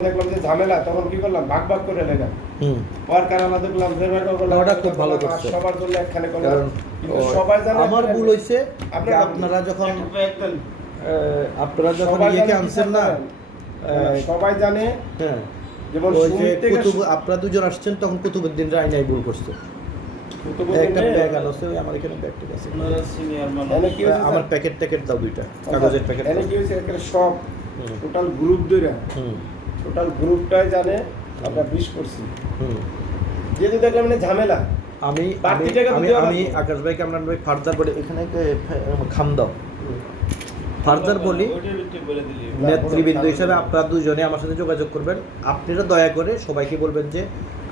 দেখলাম যে ঝামেলা তখন কি করলাম? ভাগ ভাগ করে নিলাম। ওর কারণে দেখলাম যে ভাগ করলাম ওটা খুব ভালো করছে। সবার জন্য একখানে করলাম কিন্তু সবাই জানে আমার ভুল হয়েছে আপনার আপনারা যখন আপনারা যখন ইয়েকে আনছেন না সবাই জানে। হ্যাঁ। যেমন কুতুব আপনারা দুজন আসছেন তখন কুতুবুদ্দিন রায় নাই ভুল করছে। একটা ব্যাগ আনছে আমার এখানে ব্যাগ ঠিক আছে। আমার প্যাকেট ট্যাকেট দাও দুইটা কাগজের প্যাকেট এনে কি হয়েছে? সব টোটাল গ্রুপ ধরে হুম। টোটাল গ্রুপটাই জানে আমরা বিশ করছি। যেহেতু দেখলাম মানে ঝামেলা আমি আমি। আকাশ ভাইকে আমরা ভাই ফার্দার বলে এখানে খাম দাও। ফার্দার বলি নেতৃবৃন্দ হিসেবে আপনারা দুজনে আমার সাথে যোগাযোগ করবেন। আপনারা দয়া করে সবাইকে বলবেন যে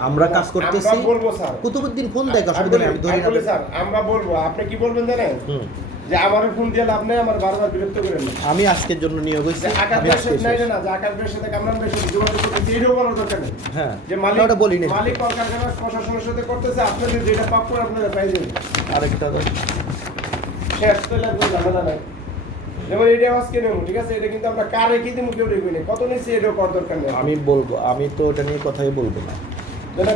আমরা কাজ করতেছি। আমরা বলব স্যার। কুতুবুদ্দিন ফোন দেয় অসুবিধা নেই আমি ধরি না। স্যার আমরা বলব। আপনি কি বলবেন জানেন। যে আমার ফোন দিয়ে লাভ নেই আমার বারবার বিরক্ত করেন না। আমি আজকের জন্য নিয়োগ হয়েছি আকাশ ভাইয়ের সাথে নাই না যে আকাশ ভাইয়ের সাথে কামরান ভাইয়ের সাথে যোগাযোগ করতেছি এটাও বলার দরকার নেই। হ্যাঁ যে মালিক ওটা বলি না মালিক কলকারখানার প্রশাসনের সাথে করতেছে আপনাদের যেটা প্রাপ্য আপনারা পাই যাবেন। আরেকটা। শেষ তো লাগবে ঝামেলা নাই। যেমন এটা আজকে নেব ঠিক আছে? এটা কিন্তু আমরা কারে কি কেউ রেখে কত নিচ্ছি এটাও কর দরকার নেই। আমি বলব আমি তো ওটা নিয়ে কথাই বলব না।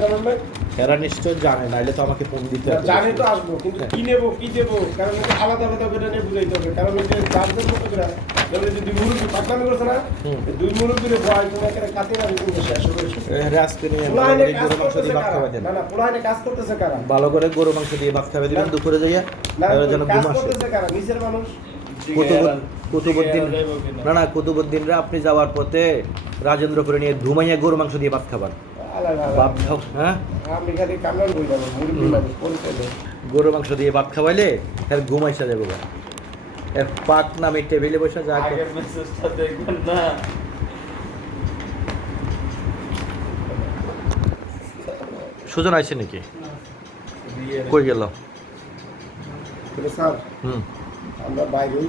কারণ ভাই এরা নিশ্চয় জানে নাইলে তো আমাকে ফোন দিতে হবে। জানি তো আসব কিন্তু কি নেব কি দেবো? কারণ এটা আলাদা আলাদা করে নিয়ে বুঝাইতে হবে। কারণ এই যে চারজন মতো করে যেমন যে দুই মুরব্বী করছে না? দুই মুরব্বীর ভয় তুমি কাতে না কিন্তু শেষ এরা আজকে নিয়ে গরু মাংস দিয়ে ভাত কারা? খাওয়া দেন না না পুরাইনে কাজ করতেছে কারা? ভালো করে গরু মাংস দিয়ে ভাত খাওয়া দিবেন দুপুরে যাইয়া এরা যেন ঘুম আসে করতেছে কারা? নিচের মানুষ? কুতুবুদ্দিন না না কুতুবুদ্দিনরা আপনি যাওয়ার পথে রাজেন্দ্র করে নিয়ে ধুমাইয়া গরু মাংস দিয়ে ভাত খাবার। খাও হ্যাঁ? গরু মাংস দিয়ে ভাত খাওয়াইলে তার ঘুম আইসা যাবে এর পাক নামে টেবিলে বসে যা দেখবেন না? সুজন আইছে নাকি? কই গেল? স্যার হুম। আমরা বাইরেই